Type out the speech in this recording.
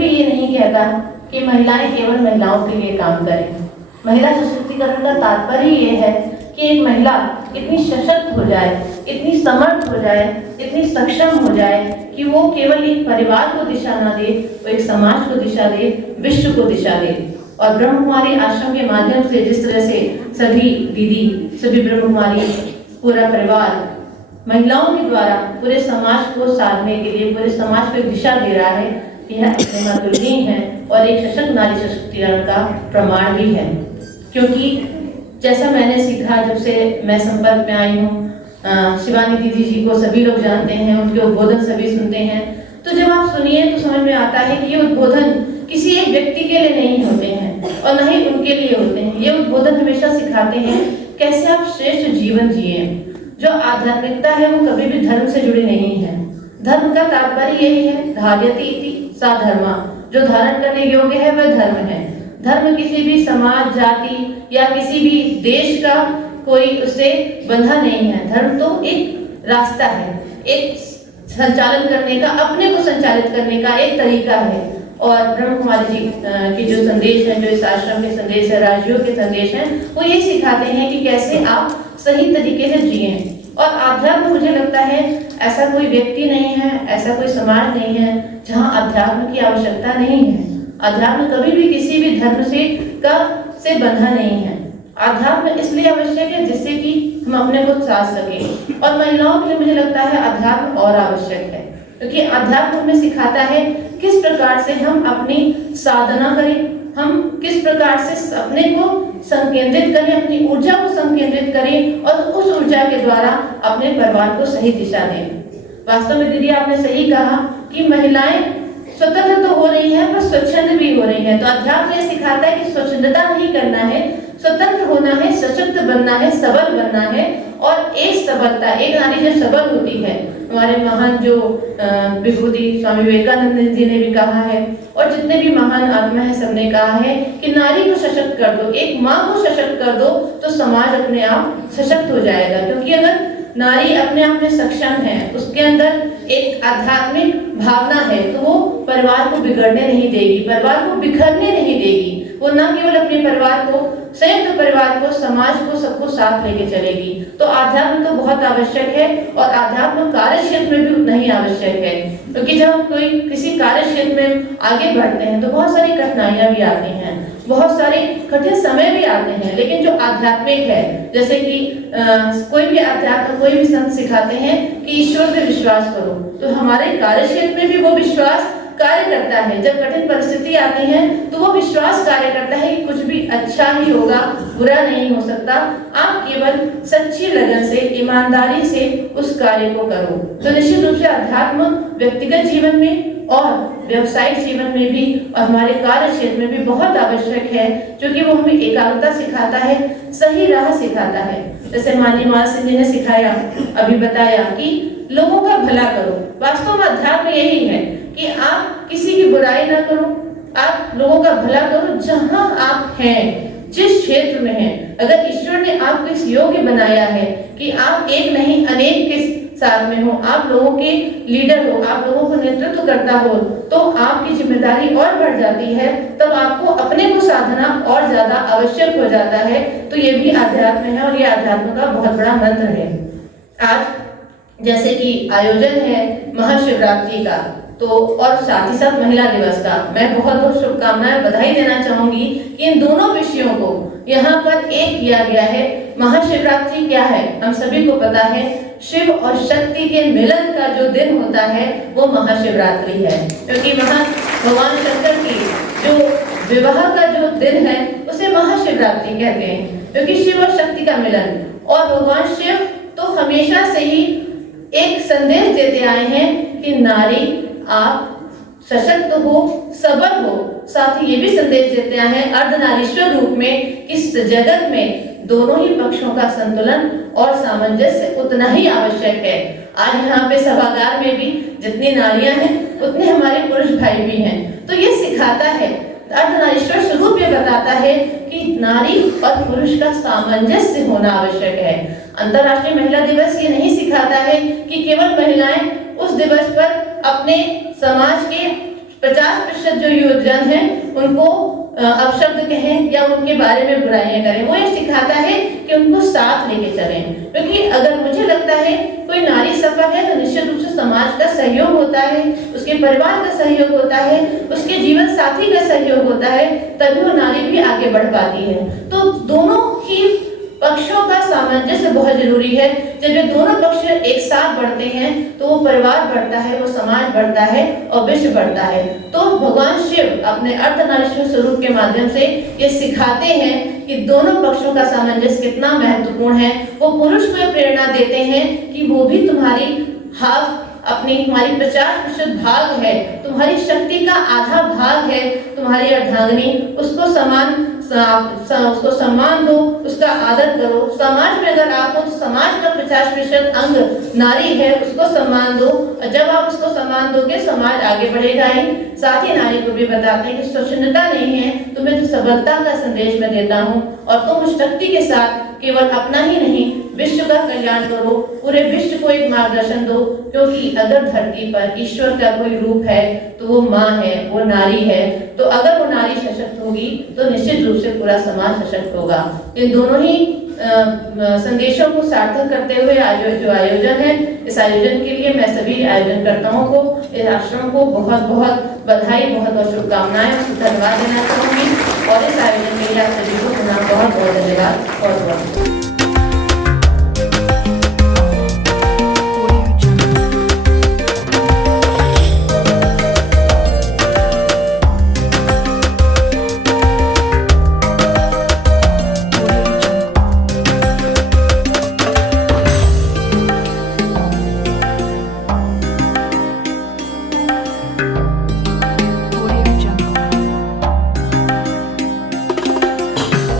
भी ये नहीं कहता कि महिलाएं केवल महिलाओं के लिए काम करें। महिला सशक्तिकरण का तात्पर्य ये है कि एक महिला इतनी सशक्त हो जाए, इतनी समर्थ हो जाए, इतनी सक्षम हो जाए कि वो केवल एक परिवार को दिशा ना दे, वो एक समाज को दिशा दे, विश्व को दिशा दे। और ब्रह्म कुमारी आश्रम के माध्यम से जिस तरह से सभी दीदी, सभी ब्रह्म कुमारी, पूरा परिवार महिलाओं के द्वारा पूरे समाज को साधने के लिए, पूरे समाज को एक दिशा दे रहा है, यह अपने अतुलनीय है और एक सशक्त नारी सशक्तिकरण का प्रमाण भी है। क्योंकि जैसा मैंने सीखा जब से मैं संपर्क में आई हूँ, शिवानी दीदी जी को सभी लोग जानते हैं, उनके उद्बोधन सभी सुनते हैं, तो जब आप सुनिए तो समझ में आता है कि ये उद्बोधन किसी एक व्यक्ति के लिए नहीं होते हैं और न ही उनके लिए होते हैं। ये उद्बोधन हमेशा सिखाते हैं कैसे आप श्रेष्ठ जीवन जिए। जो आध्यात्मिकता है वो कभी भी धर्म से जुड़ी नहीं है। धर्म का तात्पर्य यही है, धार्यति इति सा धर्मा, जो धारण करने योग्य है वह धर्म है। धर्म किसी भी समाज, जाति या किसी भी देश का कोई उससे बंधा नहीं है। धर्म तो एक रास्ता है, एक संचालन करने का, अपने को संचालित करने का एक तरीका है। और ब्रह्म कुमारी जी के जो संदेश है, जो इस आश्रम के संदेश है, राजयोग के संदेश हैं, वो ये सिखाते हैं कि कैसे आप सही तरीके से जिए। और अध्यात्म, मुझे लगता है ऐसा कोई व्यक्ति नहीं है, ऐसा कोई समाज नहीं है जहाँ अध्यात्म की आवश्यकता नहीं है। अध्यात्म कभी भी किसी भी धर्म से बंधा नहीं है। अध्यात्म इसलिए आवश्यक है जिससे कि हम अपने को साध सके। और महिलाओं के लिए मुझे लगता है अध्यात्म और आवश्यक है, क्योंकि अध्यात्म हमें सिखाता है किस प्रकार से हम अपनी साधना करें, हम किस प्रकार से अपने को संकेंद्रित करें, अपनी ऊर्जा को संकेंद्रित करें और उस ऊर्जा के द्वारा अपने परिवार को सही दिशा दें। वास्तव में दीदी आपने सही कहा कि महिलाएं स्वतंत्र तो हो रही है पर स्वच्छंद भी हो रही है। तो अध्यात्म ये सिखाता है कि स्वच्छंदता नहीं करना है, स्वतंत्र होना है, सशक्त बनना है, सबल बनना है। और एक सबलता, एक नारी जब सबल होती है, हमारे महान जो विभूति स्वामी विवेकानंद जी ने भी कहा है और जितने भी महान आत्मा है सबने कहा है कि नारी को सशक्त कर दो, एक माँ को सशक्त कर दो तो समाज अपने आप सशक्त हो जाएगा। क्योंकि अगर नारी अपने आप में सक्षम है, उसके अंदर एक आध्यात्मिक भावना है, तो वो परिवार को बिगड़ने नहीं देगी, परिवार को बिखरने नहीं देगी। वो न केवल अपने परिवार को, संयुक्त परिवार को, समाज को, सबको साथ लेके चलेगी। तो आध्यात्म तो बहुत आवश्यक है और आध्यात्म कार्य क्षेत्र में भी उतना ही आवश्यक है। क्योंकि जब हम कोई किसी कार्य क्षेत्र में आगे बढ़ते हैं तो बहुत सारी कठिनाइयां भी आती हैं, बहुत सारे कठिन समय भी आते हैं। लेकिन जो आध्यात्मिक है, जैसे कि कोई भी अध्यात्म, कोई भी संत सिखाते हैं कि ईश्वर पे विश्वास करो, तो हमारे कार्य क्षेत्र में भी वो विश्वास कार्य करता है। जब कठिन परिस्थिति आती है तो वो विश्वास कार्य करता है कि कुछ भी अच्छा ही होगा, बुरा नहीं हो सकता। आप केवल सच्ची लगन से, ईमानदारी से उस कार्य को करो। तो निश्चित रूप से अध्यात्म व्यक्तिगत जीवन में और व्यवसायिक जीवन में भी और हमारे कार्य क्षेत्र में भी बहुत आवश्यक है, क्योंकि वो हमें एकाग्रता सिखाता है, सही राह सिखाता है। जैसे माननीय मान सिंह जी ने सिखाया, अभी बताया कि लोगों का भला करो। वास्तव में अध्यात्म यही है कि आप किसी की बुराई ना करो, आप लोगों का भला करो जहां आप हैं, जिस क्षेत्र में हैं। अगर ईश्वर ने आपको इस योग्य बनाया है कि आप एक नहीं अनेक के साथ में हो, आप लोगों के लीडर हो, आप लोगों को नेतृत्व करता हो, तो आपकी जिम्मेदारी और बढ़ जाती है। तब आपको अपने को साधना और ज्यादा आवश्यक हो जाता है। तो ये भी अध्यात्म है और ये अध्यात्म का बहुत बड़ा मंत्र है। आज जैसे कि आयोजन है महाशिवरात्रि का, तो और साथ ही साथ महिला दिवस का, मैं बहुत बहुत शुभकामनाएं, बधाई देना चाहूंगी कि इन दोनों विषयों को यहाँ पर एक किया गया है। महाशिवरात्रि क्या है, हम सभी को पता है, शिव और शक्ति के मिलन का जो दिन होता है वो महाशिवरात्रि है। क्योंकि भगवान शंकर की जो विवाह का जो दिन है उसे महाशिवरात्रि कहते हैं, क्योंकि शिव और शक्ति का मिलन। और भगवान शिव तो हमेशा से ही एक संदेश देते आए हैं कि नारी आप सशक्त हो, सबल हो। साथ ही ये भी संदेश देते आए हैं अर्धनारीश्वर रूप में, इस जगत में दोनों ही पक्षों का संतुलन और सामंजस्य उतना ही आवश्यक है। आज यहाँ पे सभागार में भी जितनी नारियां हैं उतने हमारे पुरुष भाई भी हैं। तो ये सिखाता है, अर्धनारीश्वर स्वरूप ये बताता है कि नारी और पुरुष का सामंजस्य होना आवश्यक है। अंतर्राष्ट्रीय महिला दिवस ये नहीं सिखाता है कि केवल महिलाएं उस दिवस पर अपने समाज के 50% जो युवजन हैं उनको अपशब्द कहें या उनके बारे में बुराइयां करें। वो ये सिखाता है कि उनको साथ लेके चलें, क्योंकि अगर मुझे लगता है कोई नारी सफल है तो निश्चित रूप से समाज का सहयोग होता है, उसके परिवार का सहयोग होता है, उसके जीवन साथी का सहयोग होता है, तभी वो नारी भी आगे बढ़ पाती है। तो दोनों ही पक्षों का सामंजस्य बहुत जरूरी है। जब ये दोनों पक्ष एक साथ बढ़ते हैं तो वो परिवार बढ़ता है, वो समाज बढ़ता है और विश्व बढ़ता है। तो भगवान शिव अपने अर्धनारीश्वर स्वरूप के माध्यम से ये सिखाते हैं कि दोनों पक्षों का सामंजस्य कितना महत्वपूर्ण है। वो पुरुष को प्रेरणा देते हैं कि वो भी तुम्हारी तुम्हारी 50% भाग है, तुम्हारी शक्ति का आधा भाग है तुम्हारी अर्धांगिनी, उसको सम्मान दो, उसका आदर करो। समाज में अगर आप हो तो समाज का 50% अंग नारी है, उसको सम्मान दो, और जब आप उसको सम्मान दोगे समाज आगे बढ़ेगा ही। साथ ही नारी को भी बताते हैं कि स्वच्छता नहीं है, तुम्हें तो सबलता का संदेश मैं देता हूँ, और तुम उस शक्ति के साथ केवल अपना ही नहीं विश्व का कल्याण करो, पूरे विश्व को एक मार्गदर्शन दो। क्योंकि अगर धरती पर ईश्वर का कोई रूप है तो वो माँ है, वो नारी है। तो अगर वो नारी सशक्त होगी तो निश्चित रूप से पूरा समाज सशक्त होगा। इन दोनों ही संदेशों को सार्थक करते हुए जो आयोजन है, इस आयोजन के लिए मैं सभी आयोजनकर्ताओं को, इस आश्रम को बहुत बहुत बधाई, बहुत बहुत शुभकामनाएं, धन्यवाद देना चाहूंगी। और इस आयोजन के लिए आप सभी को पुनः बहुत बहुत धन्यवाद। बहुत बहुत